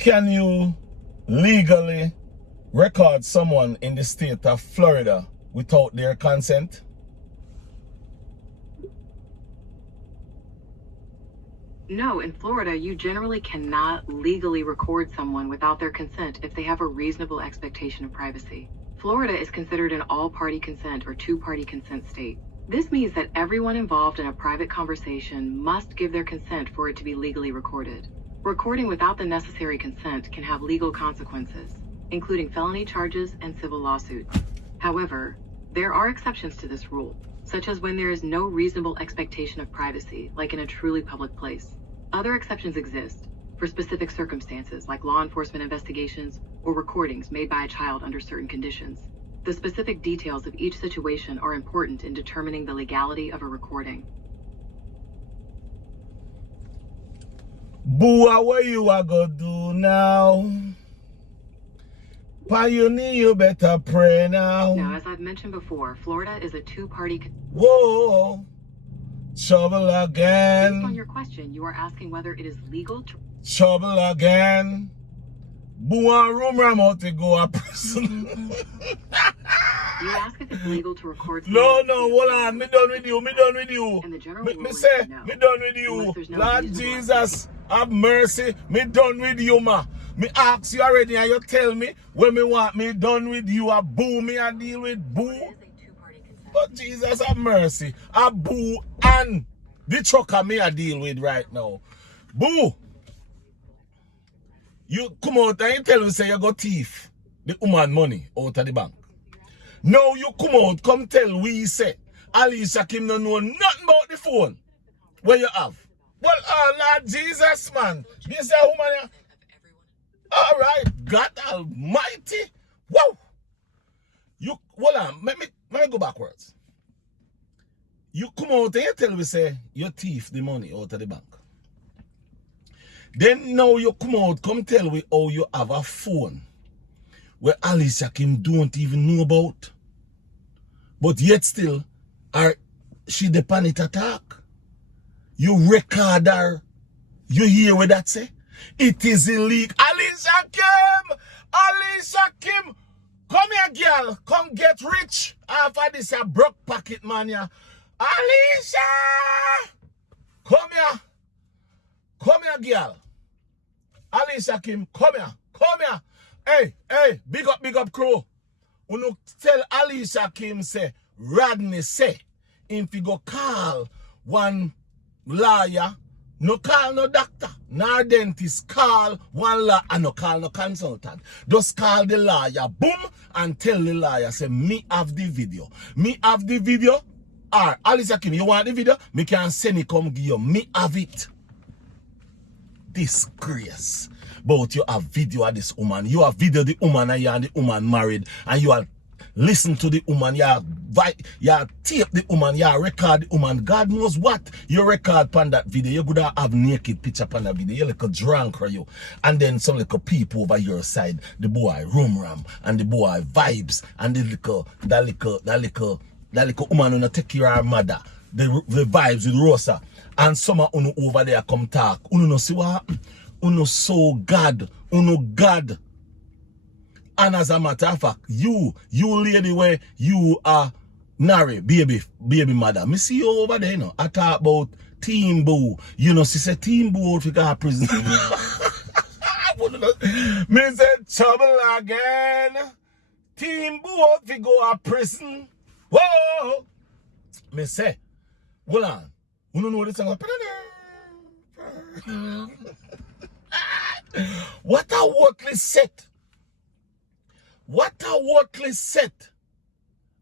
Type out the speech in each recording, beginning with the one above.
Can you legally record someone in the state of Florida without their consent? No, in Florida, you generally cannot legally record someone without their consent if they have a reasonable expectation of privacy. Florida is considered an all-party consent or two-party consent state. This means that everyone involved in a private conversation must give their consent for it to be legally recorded. Recording without the necessary consent can have legal consequences, including felony charges and civil lawsuits. However, there are exceptions to this rule, such as when there is no reasonable expectation of privacy, like in a truly public place. Other exceptions exist for specific circumstances, like law enforcement investigations or recordings made by a child under certain conditions. The specific details of each situation are important in determining the legality of a recording. Boy, what you are gonna do now? Pioneer, you better pray now. Now, as I've mentioned before, Florida is a two-party... Whoa, trouble again. Based on your question, you are asking whether it is legal to... Trouble again. Boy, room ram out to go to prison. You ask if it's legal to record... No, hold on. Me done with you. And the general Me rule say, is no. me done with you. No Lord Jesus, have mercy. Me done with you, ma. Me ask you already and you tell me when me want me done with you. A boo me and deal with boo. But Jesus have mercy. A boo and the trucker me I deal with right now. Boo. You come out and you tell me say you got thief the woman money out of the bank. Now you come out, come tell we say Alicia Kim don't know nothing about the phone. Where you have? Well, oh Lord Jesus, man. This is a woman. Alright, God Almighty. Whoa. You hold on, let me go backwards. You come out and you tell me say you thief the money out of the bank. Then now you come out, come tell me how you have a phone where Alicia Kim don't even know about. But yet still, she the panic attack. You record her. You hear what that say? It is illegal. Alicia Kim, come here, girl. Come get rich. After this, a broke pocket man. Yeah. Alicia, come here. Come here, girl. Alicia Kim, come here. Hey, big up crew. When tell Alicia Kim say, Rodney say, if you go call one lawyer, no call no doctor, nor dentist, call one lawyer, and no call no consultant. Just call the lawyer, boom, and tell the lawyer, say, me have the video. Me have the video. Or, Alicia Kim, you want the video? Me can send it come give you. Me have it. Disgrace. But you have video of this woman. You have video of the woman and you and the woman married. And you are listen to the woman. You tape the woman. You record the woman. God knows what you record upon that video. You could have naked picture upon that video. You're like a drunk or you. And then some little people over your side. The boy room ram. And the boy vibes. And that little woman who take care of her mother. The vibes with Rosa. And some unu over there come talk. Unu no see what happen. Unu so God. Unu God. And as a matter of fact, you lady where you are Nari, baby mother. Me see you over there, you know. I talk about Team Boo. You know, she said Team Boo out for prison. Me said trouble again. Team Boo out for go to prison. Whoa! Me say, hold on. You don't know this song? What a worthless set. What a worthless set.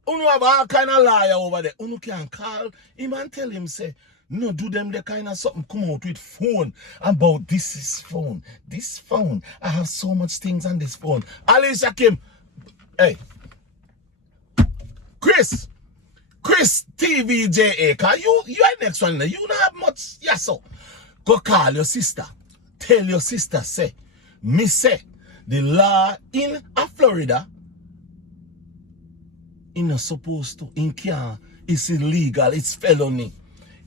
You have all kind of liar over there. You can call him and tell him, say, no, do them the kind of something come out with phone. About this is phone. This phone. I have so much things on this phone. Alicia Kim. Hey. Chris TVJA, cause you are next one. You don't have much. Yes, so go call your sister. Tell your sister, say, me say, the law in Florida, not supposed to, in can't, it's illegal, it's felony.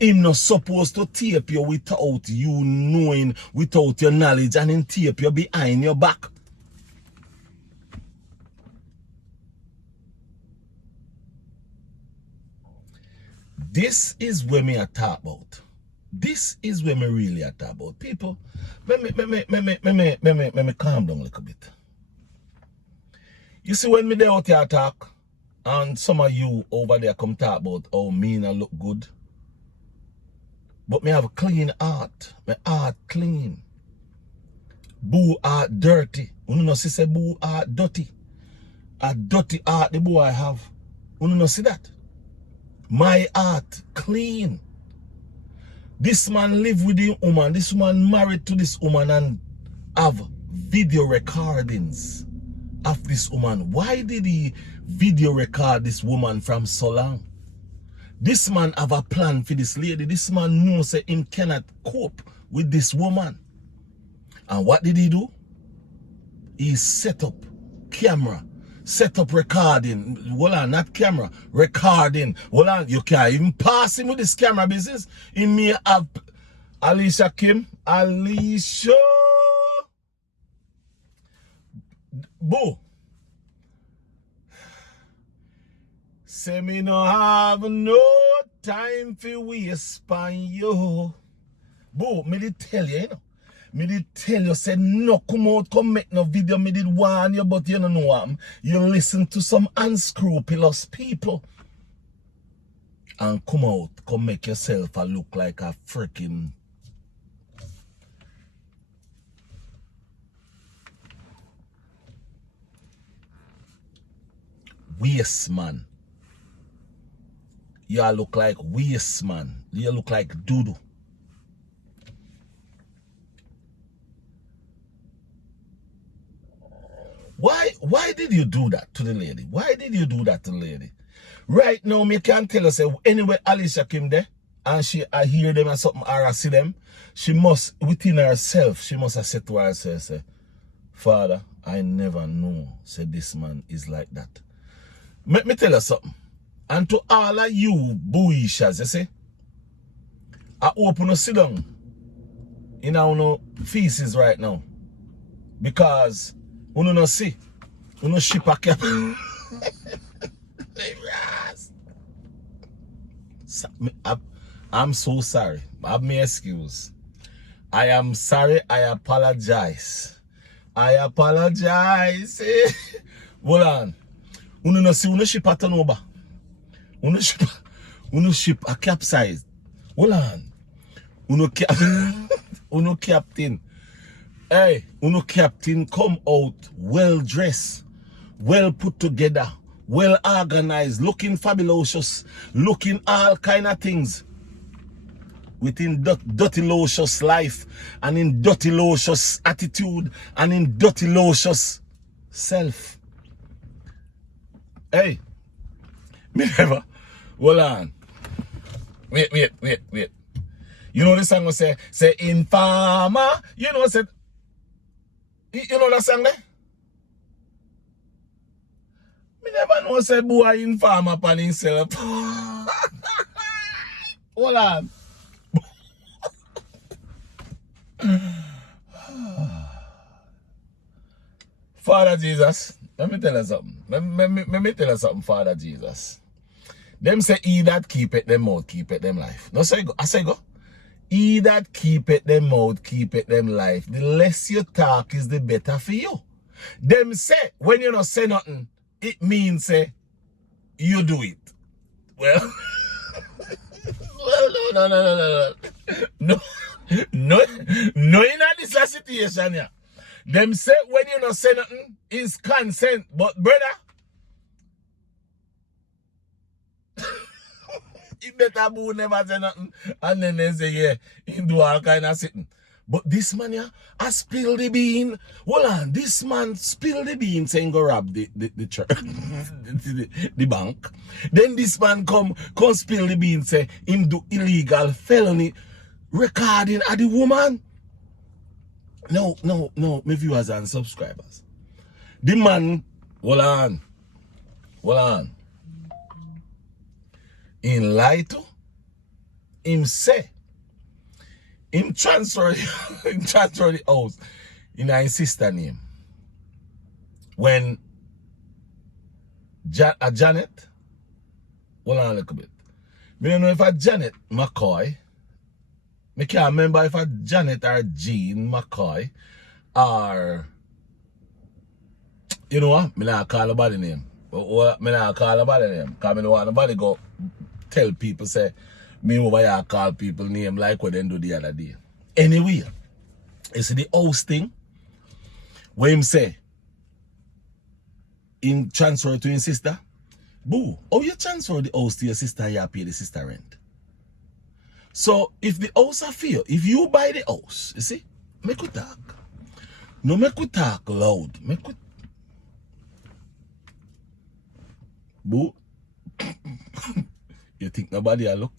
Him not supposed to tape you without you knowing, without your knowledge, and him tape you behind your back. This is where me a talk about. This is where me really a talk about. People, me calm down a little bit. You see, when me there out here talk, and some of you over there come talk about how me I look good, but me have a clean heart. My heart clean. Boo heart dirty. You know see say boo heart dirty. A dirty heart the boy have. You know see that? My heart clean. This man live with the woman. This man married to this woman and have video recordings of this woman. Why did he video record this woman from so long? This man have a plan for this lady. This man knows that him cannot cope with this woman. And what did he do? He set up camera, set up recording. Hold on, not camera, recording. Hold on, you can't even pass him with this camera business. He may have Alicia Kim. Alicia. Boo. Say me no have no time for waste on you. Boo, me did tell you, you know. Me did tell you, said no come out, come make no video. Me did warn you, but you don't know what. You listen to some unscrupulous people. And come out, come make yourself a look like a freaking waste man. You look like waste man. You look like doodoo. Why did you do that to the lady? Why did you do that to the lady? Right now, me can tell her, say, anyway, Alicia came there, and I hear them or something, or I see them, she must, within herself, she must have said to herself, say, Father, I never know, say, this man is like that. Let me tell you something. And to all of you boyishas, you see, I open a sit down in our feces right now. Because you don't see, you don't ship a cap. I'm so sorry. I have my excuse. I am sorry. I apologize. I apologize. Hold on. You don't see, you don't ship a turnover. You don't ship a capsize. Hold on. You don't captain. Hey, Uno captain come out well dressed, well put together, well organized, looking fabulous, looking all kind of things. Within dirty locious life and in dirty locious attitude and in dirty locious self. Hey, me never. Hold on. Wait. You know the song will say informer. You know said. You know that song there? Me never know say boy informer upon himself. Hold on. Father Jesus, let me tell you something. Let me tell you something, Father Jesus. Them say he that keep it them mouth, keep it them life. No say go. I say go. He that keep it them mouth, keep it them life. The less you talk is the better for you. Them say, when you don't say nothing, it means say, you do it. Well, No, in this situation here. Them say, when you don't say nothing, is consent. But brother, it better boo never say nothing. And then they say, yeah, he do all kind of sitting. But this man here, I spill the bean. Hold on, this man spill the bean saying go rob the church, the bank. Then this man come spill the bean say him do illegal felony recording at the woman. No, my viewers and subscribers. The man, hold on. In lie to, him say, him transfer, him transfer the house in his sister name. When Janet, hold on a little bit. I don't know if I Janet McCoy, I can't remember if I Janet or Jean McCoy, or, you know what, I not call nobody name. I not call nobody name, because I don't want nobody go tell people, say, me over here call people name like what they do the other day. Anyway, you see the house thing, where him say, him transfer to his sister. Boo, how you transfer the house to your sister and you pay the sister rent? So if the house are for you, if you buy the house, you see, make we talk. No, make we talk loud. Make we... Boo, you think nobody a look?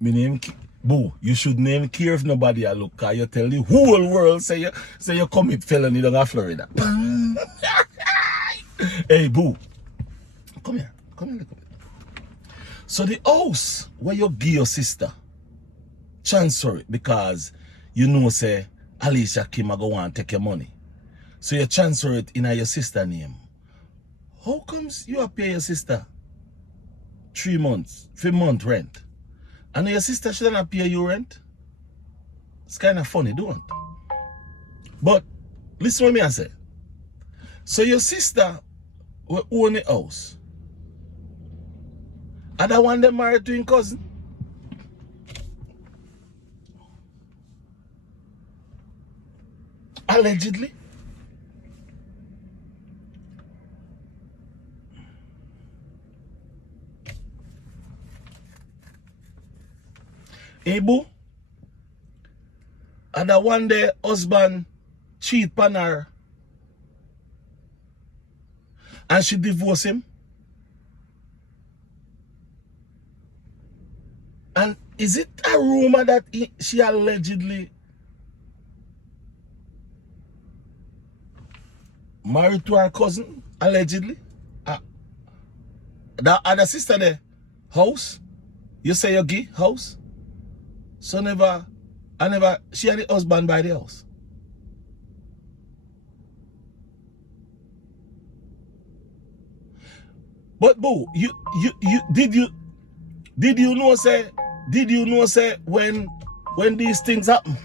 Me name Boo, you should name care if nobody a look, cause you tell the whole world say you commit felony down in Florida. Hey, Boo, come here a little bit. So the house where you give your sister, transfer it because you know say Alicia Kim a go want to take your money. So you transfer it in your sister name. How comes you pay your sister 3 months rent? And your sister shouldn't pay you rent? It's kind of funny, don't it? But listen what me I say. So your sister will own the house. And that one them married to his cousin. Allegedly. Hey, Boo. And that one day husband cheat on her. And she divorced him. And is it a rumor that she allegedly married to her cousin? Allegedly? The other sister there, house? You say you give house? So she and the husband buy the house. But Boo, did you know say when these things happen?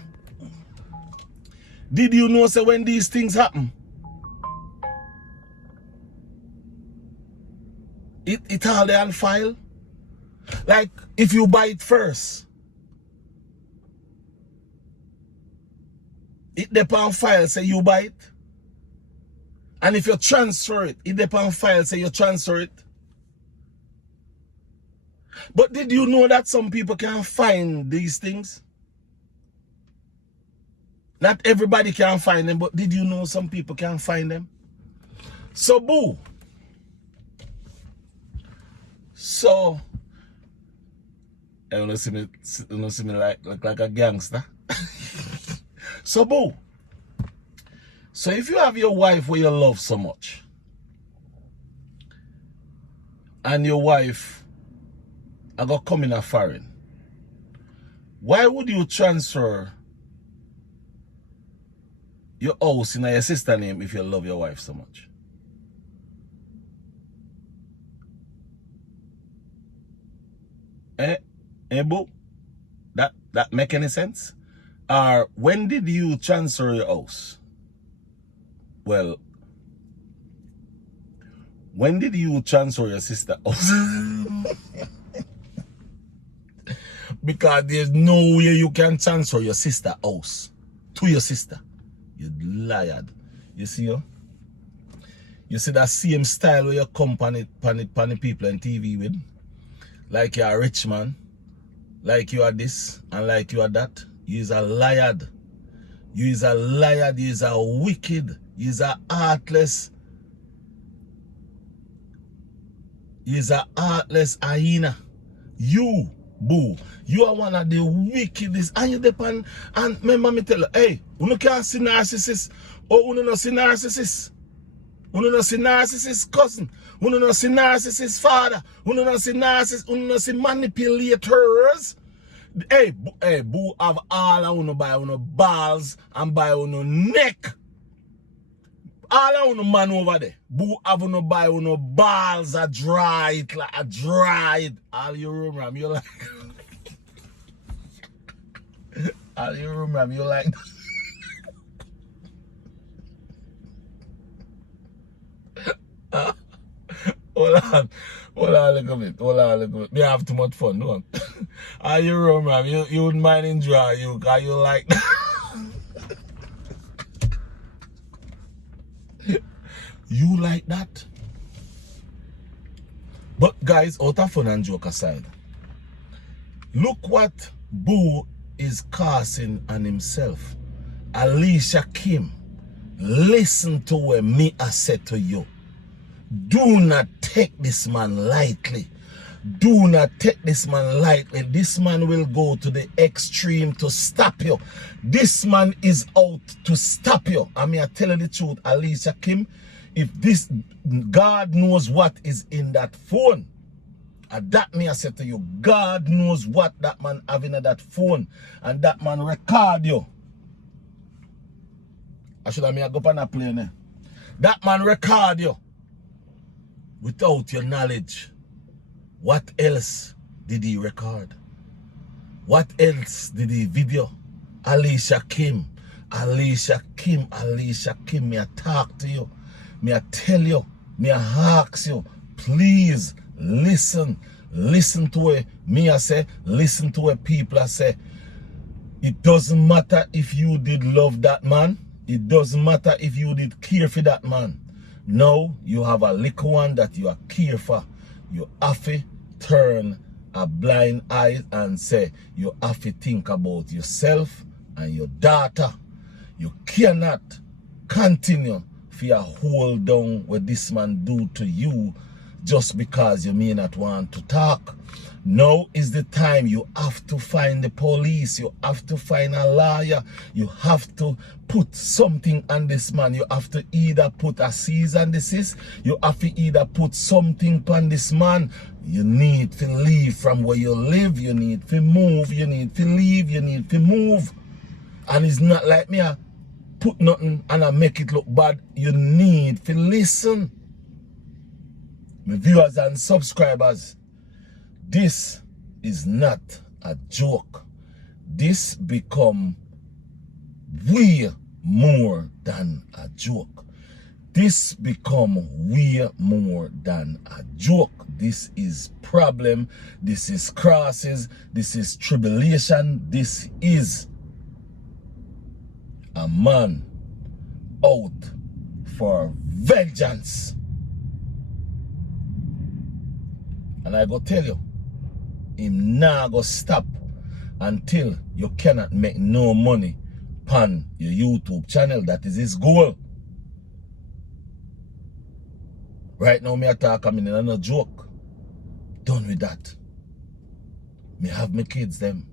Did you know say when these things happen? It all there on file? Like if you buy it first, it depends on file say you buy it. And if you transfer it, it depends on file say you transfer it. But did you know that some people can find these things? Not everybody can find them, but did you know some people can find them? So Boo. So you don't see me like look like a gangster. So Boo. So if you have your wife where you love so much, and your wife I got come in a foreign, why would you transfer your house in your sister's name if you love your wife so much? Boo? That make any sense? Or when did you transfer your house? Well, when did you transfer your sister's house? Because there's no way you can transfer your sister's house to your sister. You liar. You see, yo? You see that same style where you come pan the people on TV with? Like you're a rich man, like you are this, and like you are that. You is a liar. You is a liar. You is a wicked. You is a heartless. You is a heartless hyena. You, Boo, you are one of the wickedest. And you depend. And remember me tell you, hey, you can't see narcissist. Or you don't see narcissist. You don't see narcissist cousin. Uno no see narcissist father. Uno no see narcissist. Uno no see manipulators. Hey, boo have all of uno by uno balls and by uno neck. All of uno man over there. Boo have uno by uno balls a dried like a dried. All you remember, you like. All you remember, you like. Hold on a little bit. Me have too much fun, no? Are you wrong, man? You wouldn't mind enjoy you, cause you like you like that? But guys, out of fun and joke aside, look what Boo is casting on himself. Alicia Kim, listen to what me I said to you. Do not take this man lightly. Do not take this man lightly. This man will go to the extreme to stop you. This man is out to stop you. I mean, I tell you the truth, Alicia Kim, if this, God knows what is in that phone. And that me I said to you, God knows what that man having in that phone. And that man record you. I should have me go up on a plane there. That man record you. Without your knowledge, what else did he record? What else did he video? Alicia Kim, Alicia Kim, Alicia Kim, me I talk to you. Me I tell you, me I ask you, please listen. Listen to what me I say, listen to what people I say. It doesn't matter if you did love that man. It doesn't matter if you did care for that man. Now you have a little one that you are care for. You have to turn a blind eye and say you have to think about yourself and your daughter. You cannot continue for a hold down what this man do to you just because you may not want to talk. Now is the time. You have to find the police. You have to find a lawyer. You have to put something on this man. You have to either put a cease and desist. You have to either put something on this man. You need to leave from where you live. You need to move. You need to leave. You need to move. And it's not like me, I put nothing and I make it look bad. You need to listen. My viewers and subscribers, this is not a joke. This become way more than a joke. This become way more than a joke. This is problem. This is crosses. This is tribulation. This is a man out for vengeance. And I go tell you, him nah go stop until you cannot make no money on your YouTube channel. That is his goal. Right now, me attack, I mean, it's no joke. Done with that. Me have my kids, them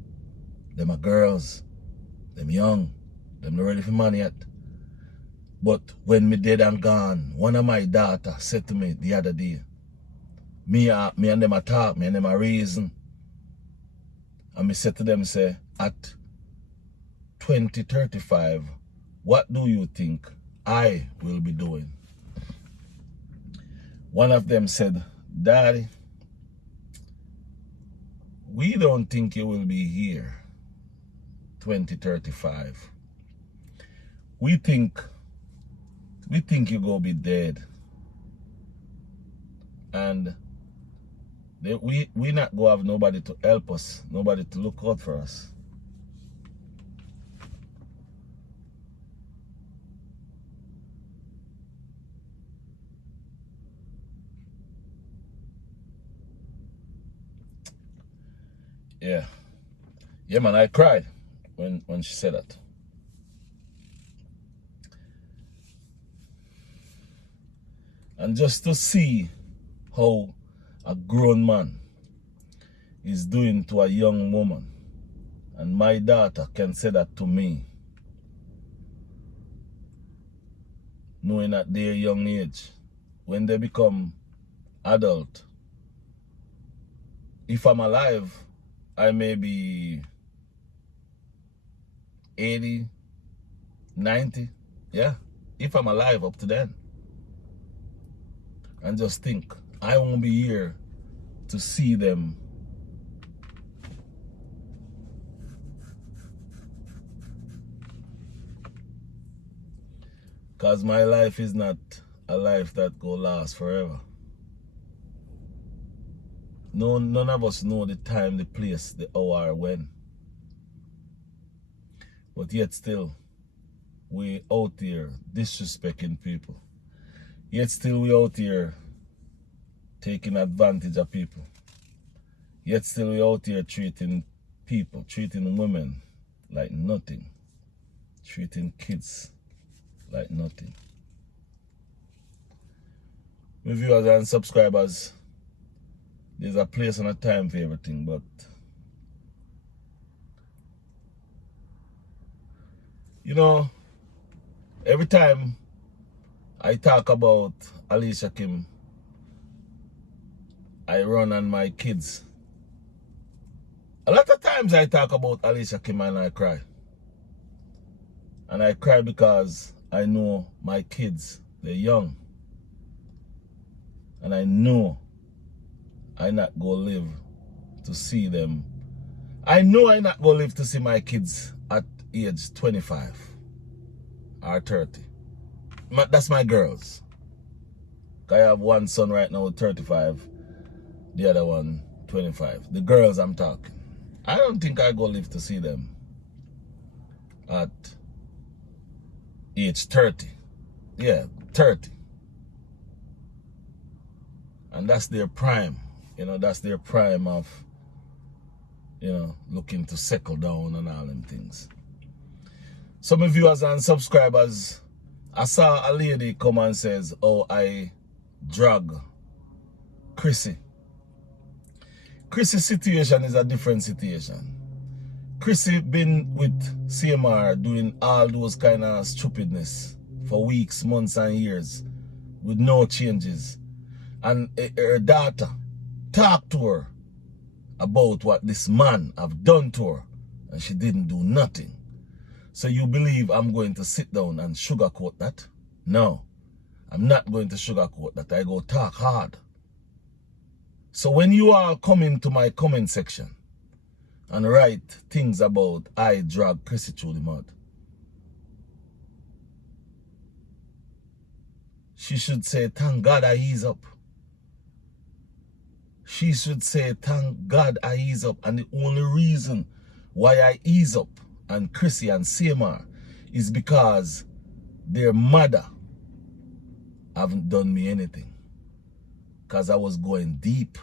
are girls, them young, them not ready for money yet. But when me dead and gone, one of my daughter said to me the other day, me and them talk, me and them reason. And me said to them, say, at 2035, what do you think I will be doing? One of them said, Daddy, we don't think you will be here 2035. We think you're gonna be dead. And we not gonna have nobody to help us, nobody to look out for us. Yeah, man, I cried when she said that. And just to see how a grown man is doing to a young woman, and my daughter can say that to me, knowing at their young age, when they become adult. If I'm alive, I may be 80, 90. Yeah, if I'm alive up to then. And just think, I won't be here to see them because my life is not a life that go last forever. None of us know the time, the place, the hour, when. But yet still, we out here disrespecting people. Yet still we out here taking advantage of people. Yet still we out here treating people, treating women like nothing. Treating kids like nothing. My viewers and subscribers, there's a place and a time for everything, but you know, every time I talk about Alicia Kim, I run on my kids. A lot of times I talk about Alicia Kim and I cry. And I cry because I know my kids, they're young. And I know I not go live to see them. I know I not go live to see my kids at age 25 or 30. That's my girls. I have one son right now 35, the other one 25. The girls I'm talking. I don't think I go live to see them at age 30. Yeah, 30. And that's their prime. You know, that's their prime of, you know, looking to settle down and all them things. Some of viewers and subscribers, I saw a lady come and says, oh, I drag Chrissy. Chrissy's situation is a different situation. Chrissy been with CMR doing all those kind of stupidness for weeks, months and years with no changes. And her daughter talked to her about what this man have done to her and she didn't do nothing. So you believe I'm going to sit down and sugarcoat that? No, I'm not going to sugarcoat that. I go talk hard. So when you are coming to my comment section and write things about I drag Chrissy through the mud, she should say, thank God I ease up. She should say, thank God I ease up. And the only reason why I ease up and Chrissy and CMR is because their mother haven't done me anything. Because I was going deep.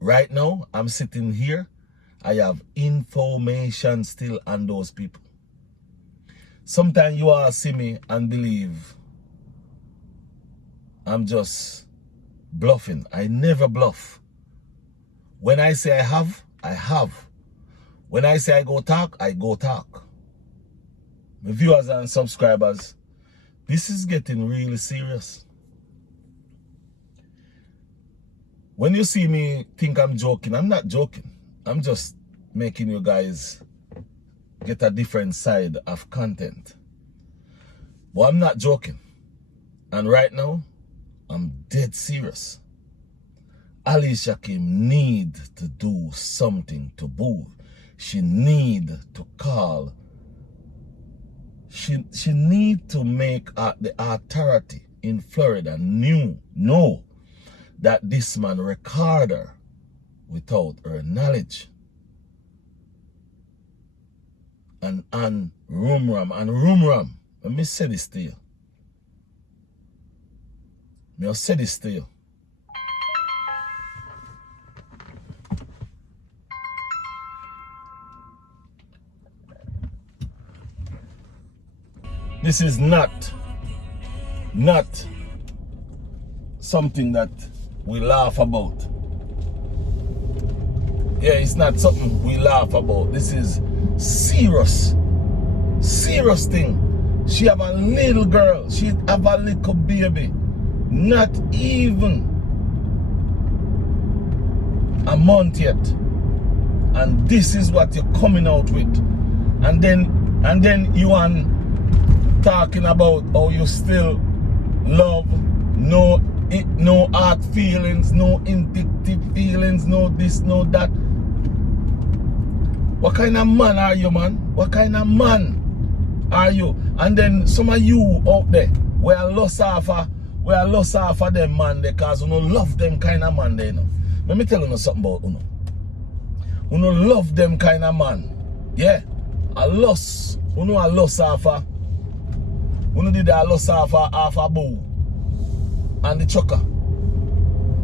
Right now, I'm sitting here. I have information still on those people. Sometimes you all see me and believe I'm just bluffing. I never bluff. When I say I have, I have. When I say I go talk, I go talk. My viewers and subscribers, this is getting really serious. When you see me think I'm joking, I'm not joking. I'm just making you guys get a different side of content. But I'm not joking. And right now, I'm dead serious. Alicia Kim need to do something to move. She need to call. She need to make the authority in Florida know that this man record her without her knowledge. And room ram. Let me say this to you. I'll say this to you. This is not something that we laugh about. Yeah, it's not something we laugh about. This is serious thing. She have a little girl. She have a little baby. Not even a month yet. And this is what you're coming out with. And then you are talking about how you still love, no hard feelings, no indictive feelings, no this, no that. What kind of man are you, man? What kind of man are you? And then some of you out there, we are lost off of them man because you don't love them kind of man there, you know. Let me tell you something about you know. You don't love them kind of man. Yeah. I lost. You know I lost off of. You know did I lost off a boo and the choker.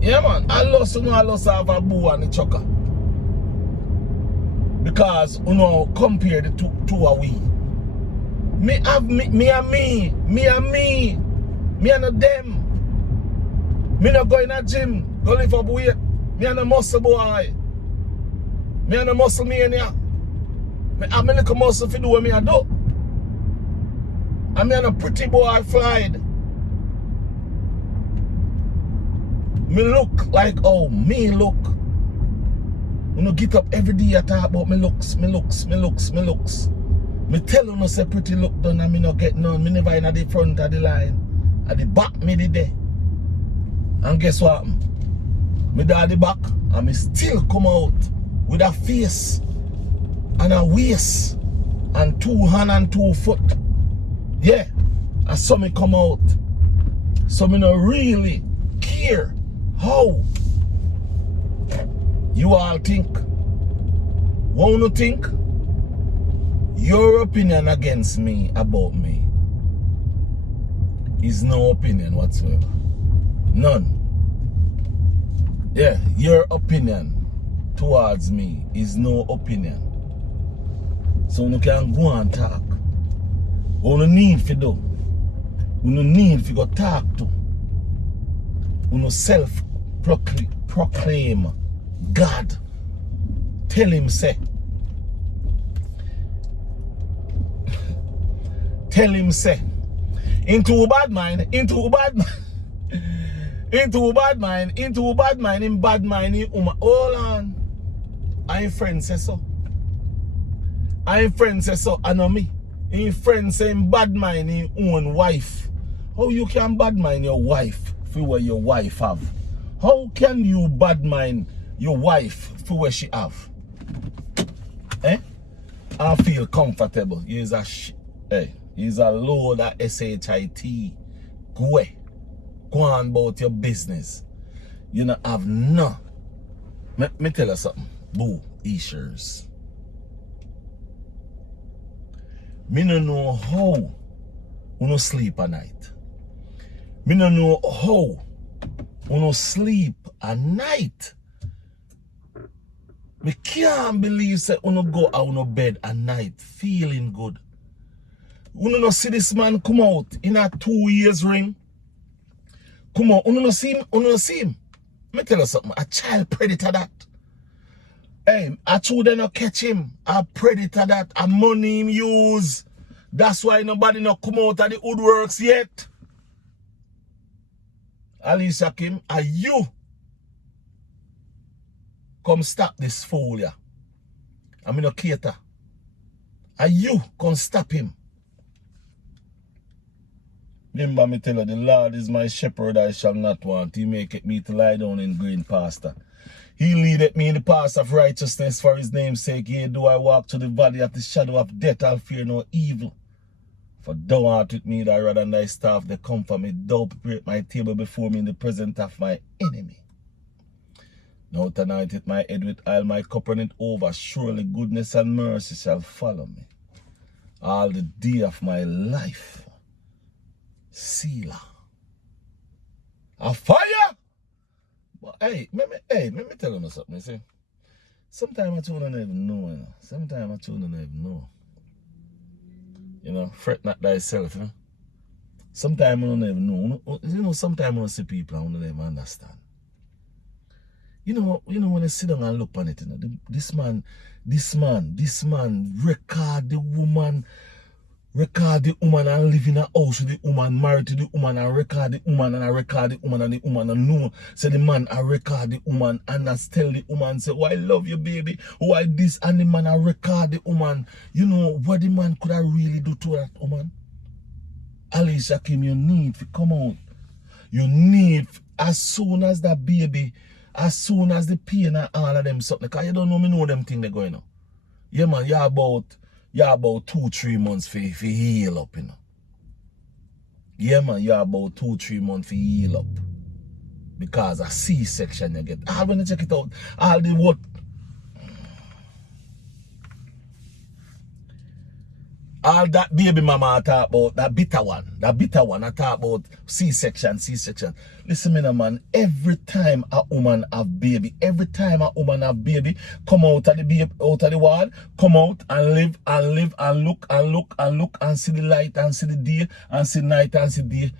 Yeah man, I lost off a boo and the choker. Because you know compare the two of we. Me and them. Me not go in a gym, go lift up weight. Me and a muscle boy. Me and a muscle mania. Me have me little muscle for do what me I do. And me and a pretty boy flied. Me look like oh me look. You know get up every day I talk about me looks. Me tell you no say pretty look done and me not get none. Me never in at the front of the line. At the back me the day. And guess what? Me da at the back and me still come out with a face and a waist and 2 hands and 2 foot. Yeah. And so me come out. So me not really care how you all think. What you think? Your opinion against me about me is no opinion whatsoever. None. Yeah, your opinion towards me is no opinion. So you can go and talk. What you need to do, you need to go talk to. You self-proclaim God. Tell him say. Tell him say. Into a bad mind, in bad mind, hold on. I ain't friend say so. I know me. In friend saying bad mind in own wife. How you can bad mind your wife for what your wife have? How can you bad mind your wife for what she have? Eh? I feel comfortable. He's a he's a load of SHIT. Go on about your business. You don't have none. Me tell you something. Boo, Ishers. Me no know how you sleep at night. Me no know how you sleep at night. Me can't believe that you go out of bed at night feeling good. You no see this man come out in a 2 years ring. Come on, you no see him? Me tell you something, a child predator that. Hey, I children not catch him. A predator that, a money him use. That's why nobody not come out of the woodworks yet. Alicia Kim, are you? Come stop this fool, yeah. I mean, no cater. Are you? Come stop him. Remember me tell you, the Lord is my shepherd, I shall not want. He maketh me to lie down in green pasture. He leadeth me in the path of righteousness for his name's sake. Yea, do I walk to the valley of the shadow of death, I'll fear no evil. For thou art with me, thy rod and thy staff, they comfort me. Thou prepare my table before me in the presence of my enemy. Now tonight it my head with oil, my cup runneth over. Surely goodness and mercy shall follow me all the day of my life. Selah. A fire! But hey, let me tell you something. You see, sometimes I don't even know. You know? Sometimes I don't even know. You know, fret not thyself. You know? Sometimes I don't even know. You know, sometimes I see people I don't even understand. You know when I sit down and look on it, you know, this man record the woman record the woman and live in a house with the woman, married to the woman and record the woman and I record the woman and the woman and know. Say the man I record the woman and I tell the woman, say, oh, I love you, baby. Why this? And the man I record the woman. You know what the man could have really do to that woman? Alicia Kim, you need to come out. You need, as soon as that baby, as soon as the pain and all of them something, because you don't know them things they're going on. Yeah, man, you're about 2-3 months for heal up, you know. Yeah, man, you're about 2-3 months for heal up. Because a C-section you get. All when you check it out, all the what. All that baby mama I talk about, that bitter one I talk about C-section. Listen me now, man, every time a woman have baby, come out of the baby, out of the wall, come out and live and look and see the light and see the day and see night and see day.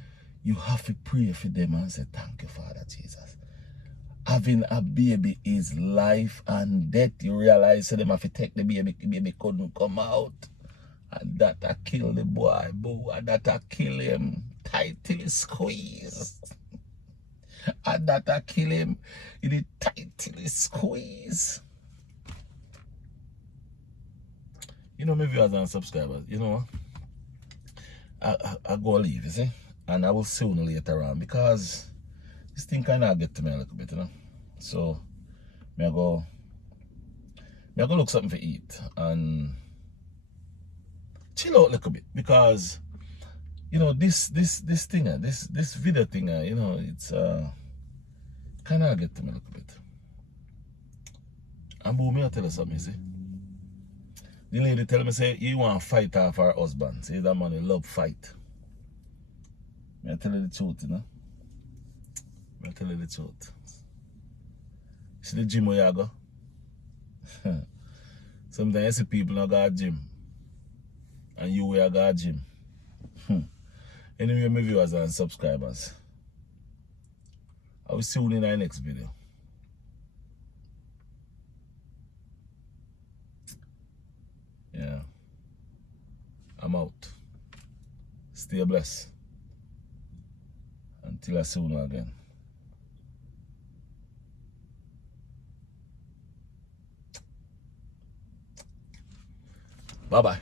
You have to pray for them and say, thank you, Father Jesus. Having a baby is life and death. You realize so them have to take the baby couldn't come out. And that I kill the boy, and that I kill him tight till he squeeze. And that I kill him in the tight till he squeeze. You know, my viewers and subscribers, you know, I go leave, you see, and I will soon later on because this thing kind of get to me a little bit, you know. So, I go look something to eat and chill out a little bit because you know this thing, this video thing, you know, it's kind of get to me a little bit. And boom, me I tell you something, you see. The lady tell me say you want to fight off her husband. Say that man will love fight. Me I tell you the truth, you know. Me I tell you the truth. See the gym where you go? Sometimes you see people not go to gym. And you will go to gym. Anyway, my viewers and subscribers, I will see you in the next video. Yeah. I'm out. Stay blessed. Until I see you again. Bye-bye.